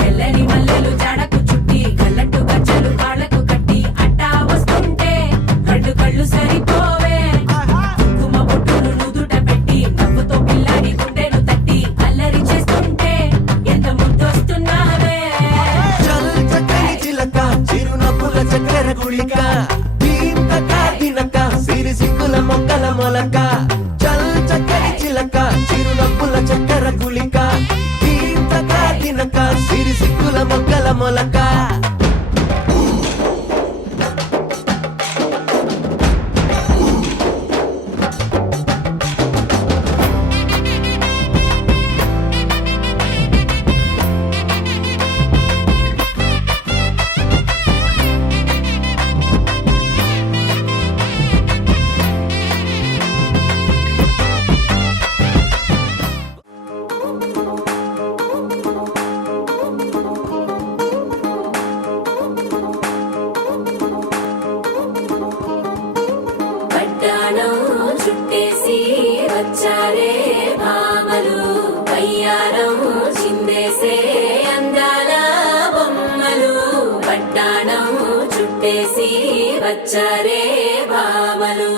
తెల్లని మల్లెలు జాడకు చుట్టి కళ్ళట్టు గజ్జలు కాళ్ళకు కట్టి అట్టా వస్తుంటే కళ్ళు కళ్ళు సరిపోవే కుంకుమ బొట్టును నుదుట పెట్టి నవ్వుతో పిల్లాడి గుండెను తట్టి అల్లరి చేస్తుంటే ఎంత ముద్దొస్తున్నావే చల్ చక్కని చిలక చిరునవ్వుల చక్కెర గుళిక సిరి సిక్కుల మొక్కల మొలక చల్ చక్కని చిలక చిరునవ్వుల చక్కెర గుళిక తీర్థగా తినక సిరి సిక్కుల మొక్కల మొలక చుట్టేసి వచ్చారే భామలు వయ్యారం చిందేసే అందాల బొమ్మలు పట్టాణం చుట్టేసి వచ్చారే భామలు